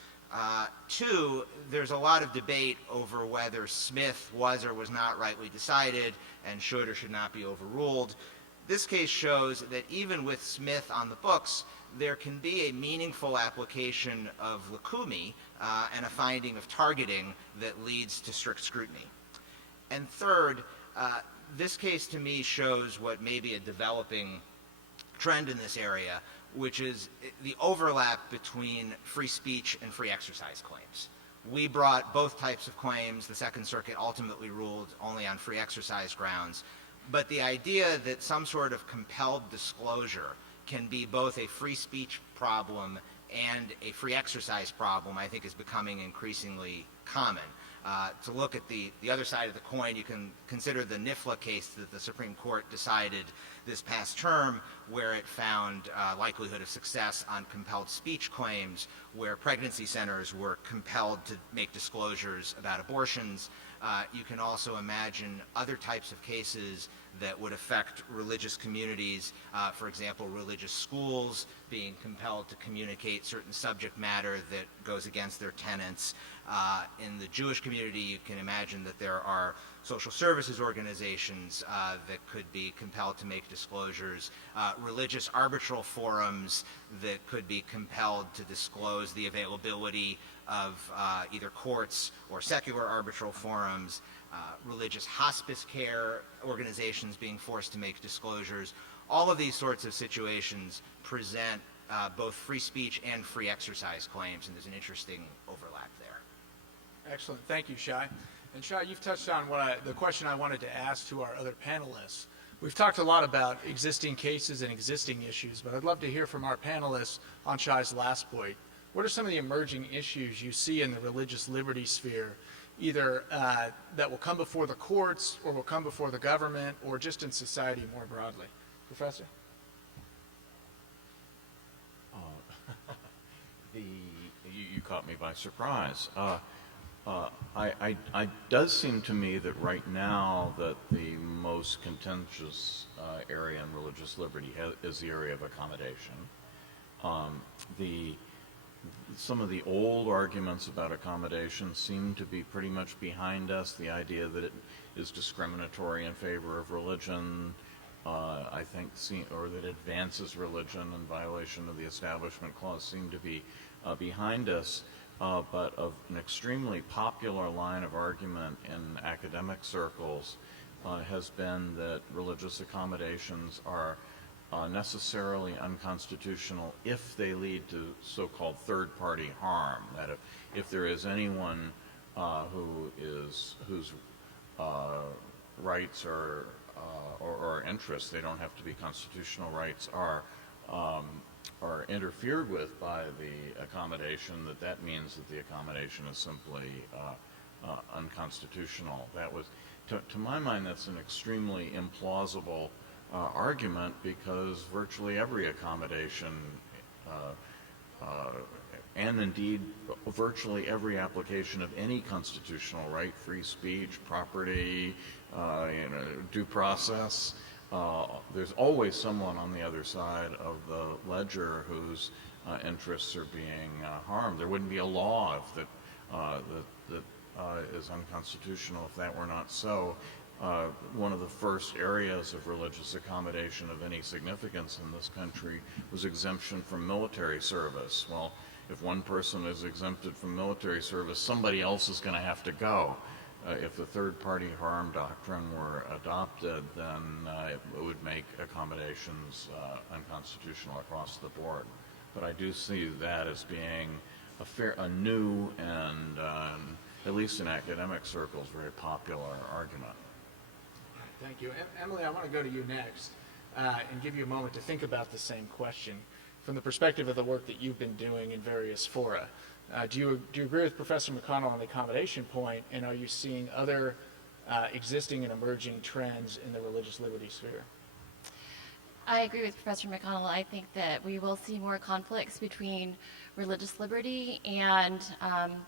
Two, there's a lot of debate over whether Smith was or was not rightly decided and should or should not be overruled. This case shows that even with Smith on the books, there can be a meaningful application of Lukumi and a finding of targeting that leads to strict scrutiny. And third, this case to me shows what may be a developing trend in this area, which is the overlap between free speech and free exercise claims. We brought both types of claims. The Second Circuit ultimately ruled only on free exercise grounds. But the idea that some sort of compelled disclosure can be both a free speech problem and a free exercise problem, I think, is becoming increasingly common. To look at the other side of the coin, you can consider the NIFLA case that the Supreme Court decided this past term, where it found likelihood of success on compelled speech claims, where pregnancy centers were compelled to make disclosures about abortions. You can also imagine other types of cases that would affect religious communities, for example, religious schools being compelled to communicate certain subject matter that goes against their tenets. In the Jewish community, you can imagine that there are social services organizations that could be compelled to make disclosures, religious arbitral forums that could be compelled to disclose the availability of either courts or secular arbitral forums, religious hospice care organizations being forced to make disclosures. All of these sorts of situations present both free speech and free exercise claims, and there's an interesting overlap there. Excellent. Thank you, Shai. And Shai, you've touched on the question I wanted to ask to our other panelists. We've talked a lot about existing cases and existing issues, but I'd love to hear from our panelists on Shai's last point. What are some of the emerging issues you see in the religious liberty sphere, either that will come before the courts or will come before the government or just in society more broadly? Professor? You caught me by surprise. It does seem to me that right now that the most contentious area in religious liberty is the area of accommodation. Some of the old arguments about accommodation seem to be pretty much behind us. The idea that it is discriminatory in favor of religion, I think, or that advances religion in violation of the Establishment Clause seem to be behind us. But of an extremely popular line of argument in academic circles has been that religious accommodations are necessarily unconstitutional if they lead to so-called third-party harm. That if there is anyone whose rights or interests, they don't have to be constitutional rights, are interfered with by the accommodation, that means that the accommodation is simply unconstitutional. That was, to my mind, that's an extremely implausible argument, because virtually every accommodation and indeed virtually every application of any constitutional right, free speech, property, due process, there's always someone on the other side of the ledger whose interests are being harmed. There wouldn't be a law that is unconstitutional if that were not so. One of the first areas of religious accommodation of any significance in this country was exemption from military service. Well, if one person is exempted from military service, somebody else is going to have to go. If the third-party harm doctrine were adopted, then it would make accommodations unconstitutional across the board. But I do see that as being a new and, at least in academic circles, very popular argument. Thank you. Emily, I want to go to you next and give you a moment to think about the same question from the perspective of the work that you've been doing in various fora. Do you agree with Professor McConnell on the accommodation point, and are you seeing other existing and emerging trends in the religious liberty sphere? I agree with Professor McConnell. I think that we will see more conflicts between religious liberty and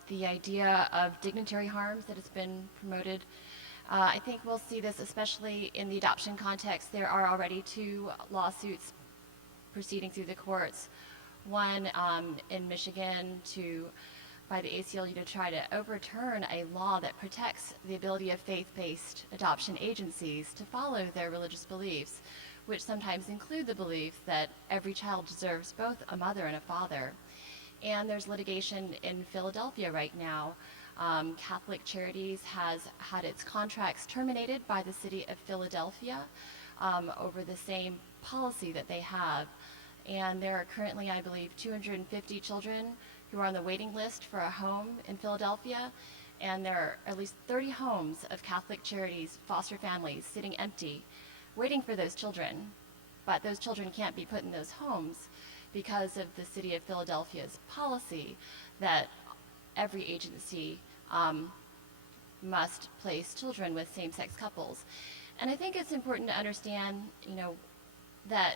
the idea of dignitary harms that has been promoted. I think we'll see this especially in the adoption context. There are already 2 lawsuits proceeding through the courts. One in Michigan by the ACLU to try to overturn a law that protects the ability of faith-based adoption agencies to follow their religious beliefs, which sometimes include the belief that every child deserves both a mother and a father. And there's litigation in Philadelphia right now. Catholic Charities has had its contracts terminated by the city of Philadelphia over the same policy that they have. And there are currently, I believe, 250 children who are on the waiting list for a home in Philadelphia. And there are at least 30 homes of Catholic Charities, foster families, sitting empty, waiting for those children. But those children can't be put in those homes because of the city of Philadelphia's policy that every agency must place children with same-sex couples. And I think it's important to understand, that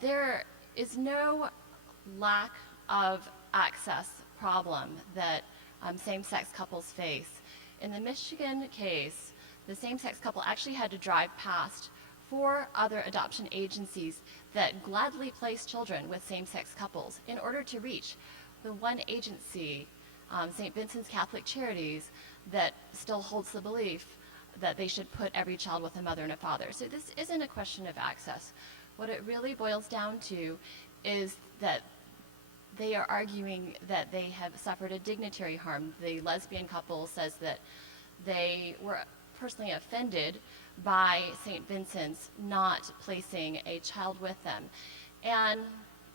there is no lack of access problem that same-sex couples face. In the Michigan case, the same-sex couple actually had to drive past 4 other adoption agencies that gladly place children with same-sex couples in order to reach the one agency, St. Vincent's Catholic Charities, that still holds the belief that they should put every child with a mother and a father. So this isn't a question of access. What it really boils down to is that they are arguing that they have suffered a dignitary harm. The lesbian couple says that they were personally offended by St. Vincent's not placing a child with them. And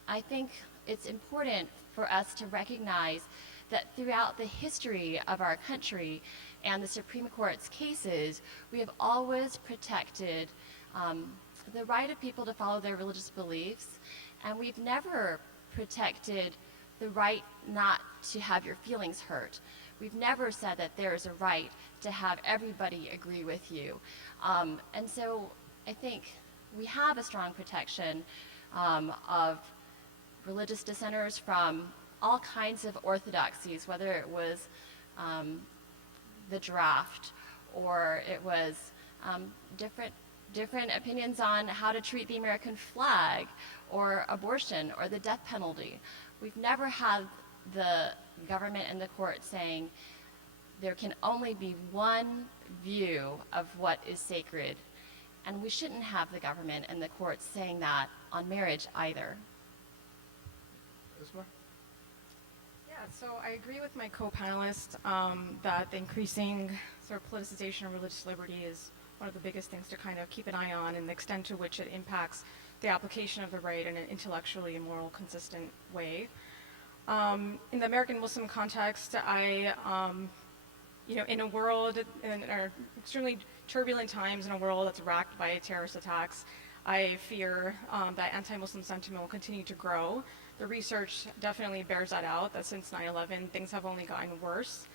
I think it's important for us to recognize that throughout the history of our country and the Supreme Court's cases, we have always protected the right of people to follow their religious beliefs, and we've never protected the right not to have your feelings hurt. We've never said that there is a right to have everybody agree with you. And so I think we have a strong protection of religious dissenters from all kinds of orthodoxies, whether it was the draft or it was different opinions on how to treat the American flag or abortion or the death penalty. We've never had the government and the court saying there can only be one view of what is sacred, and we shouldn't have the government and the courts saying that on marriage either. Yeah, so I agree with my co-panelist that the increasing sort of politicization of religious liberty is one of the biggest things to kind of keep an eye on, and the extent to which it impacts the application of the right in an intellectually and moral consistent way. In the American Muslim context, in a world, in our extremely turbulent times, in a world that's racked by terrorist attacks, I fear that anti-Muslim sentiment will continue to grow. The research definitely bears that out, that since 9/11, things have only gotten worse.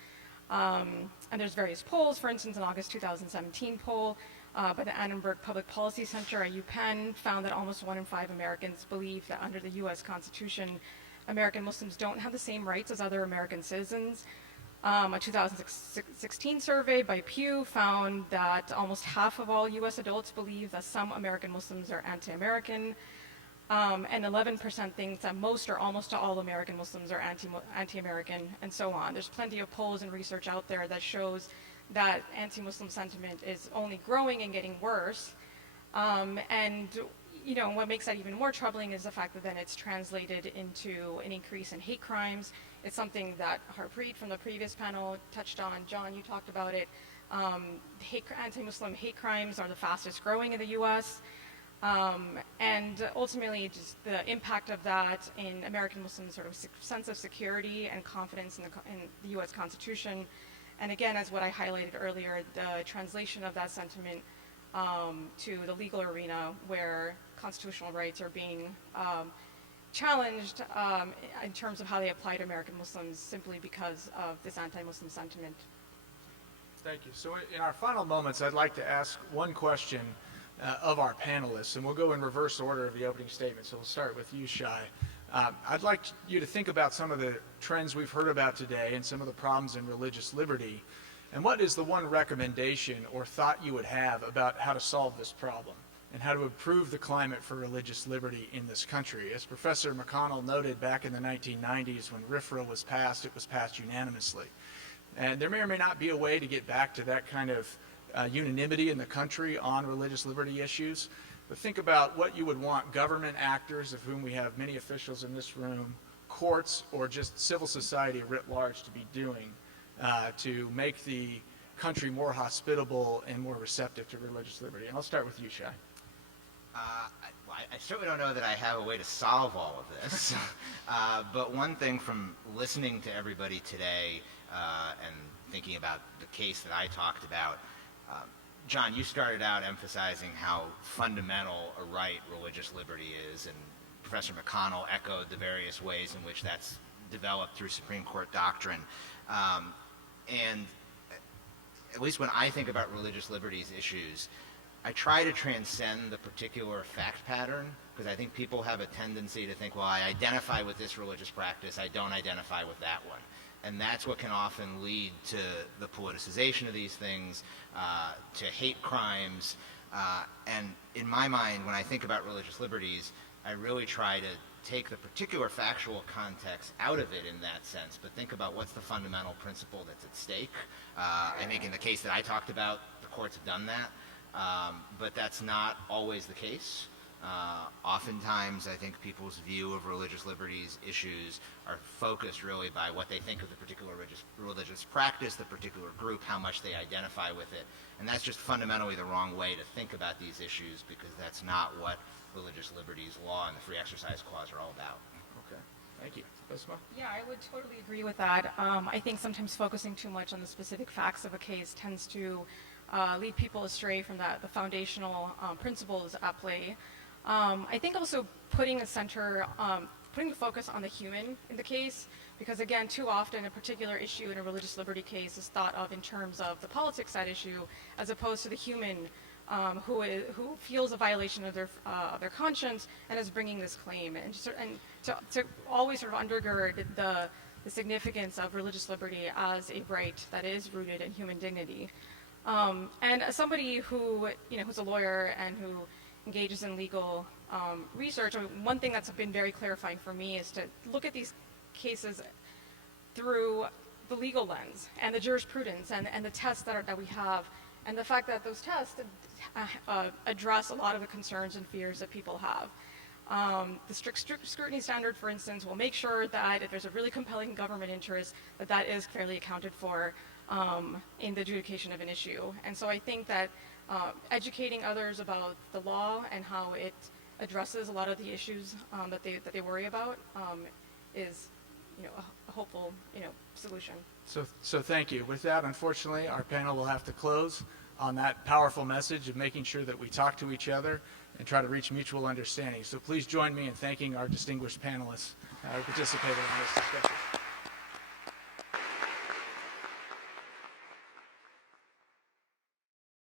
And there's various polls. For instance, an August 2017 poll by the Annenberg Public Policy Center at UPenn found that almost 1 in 5 Americans believe that under the U.S. Constitution, American Muslims don't have the same rights as other American citizens. A 2016 survey by Pew found that almost half of all U.S. adults believe that some American Muslims are anti-American, and 11% think that most or almost all American Muslims are anti-American, and so on. There's plenty of polls and research out there that shows that anti-Muslim sentiment is only growing and getting worse. What makes that even more troubling is the fact that then it's translated into an increase in hate crimes. It's something that Harpreet from the previous panel touched on. John, you talked about it. Anti-Muslim hate crimes are the fastest growing in the U.S. And ultimately just the impact of that in American Muslims' sort of sense of security and confidence in the U.S. Constitution. And again, as what I highlighted earlier, the translation of that sentiment to the legal arena where constitutional rights are being challenged in terms of how they apply to American Muslims simply because of this anti-Muslim sentiment. Thank you. So in our final moments, I'd like to ask one question of our panelists, and we'll go in reverse order of the opening statement. So we'll start with you, Shai. I'd like you to think about some of the trends we've heard about today and some of the problems in religious liberty. And what is the one recommendation or thought you would have about how to solve this problem and how to improve the climate for religious liberty in this country? As Professor McConnell noted back in the 1990s when RFRA was passed, it was passed unanimously. And there may or may not be a way to get back to that kind of unanimity in the country on religious liberty issues. But think about what you would want government actors, of whom we have many officials in this room, courts, or just civil society writ large to be doing to make the country more hospitable and more receptive to religious liberty. And I'll start with you, Shai. I certainly don't know that I have a way to solve all of this, but one thing from listening to everybody today and thinking about the case that I talked about, John, you started out emphasizing how fundamental a right religious liberty is, and Professor McConnell echoed the various ways in which that's developed through Supreme Court doctrine. And at least when I think about religious liberties issues, I try to transcend the particular fact pattern, because I think people have a tendency to think, well, I identify with this religious practice, I don't identify with that one. And that's what can often lead to the politicization of these things, to hate crimes. And in my mind, when I think about religious liberties, I really try to take the particular factual context out of it in that sense, but think about what's the fundamental principle that's at stake. I think in the case that I talked about, the courts have done that, but that's not always the case. Oftentimes, I think people's view of religious liberties issues are focused really by what they think of the particular religious practice, the particular group, how much they identify with it. And that's just fundamentally the wrong way to think about these issues, because that's not what religious liberties law and the Free Exercise Clause are all about. Okay. Thank you. Basma? Yeah, I would totally agree with that. I think sometimes focusing too much on the specific facts of a case tends to lead people astray from the foundational principles at play. I think also putting the focus on the human in the case, because again, too often a particular issue in a religious liberty case is thought of in terms of the politics side issue, as opposed to the human who feels a violation of their conscience and is bringing this claim, and to always sort of undergird the significance of religious liberty as a right that is rooted in human dignity. And as somebody who who's a lawyer and who engages in legal research, one thing that's been very clarifying for me is to look at these cases through the legal lens and the jurisprudence and the tests that we have, and the fact that those tests address a lot of the concerns and fears that people have. The strict scrutiny standard, for instance, will make sure that if there's a really compelling government interest, that is fairly accounted for in the adjudication of an issue. And so I think that educating others about the law and how it addresses a lot of the issues that they worry about is a hopeful solution. So thank you. With that, unfortunately, our panel will have to close on that powerful message of making sure that we talk to each other and try to reach mutual understanding. So please join me in thanking our distinguished panelists who participated in this discussion.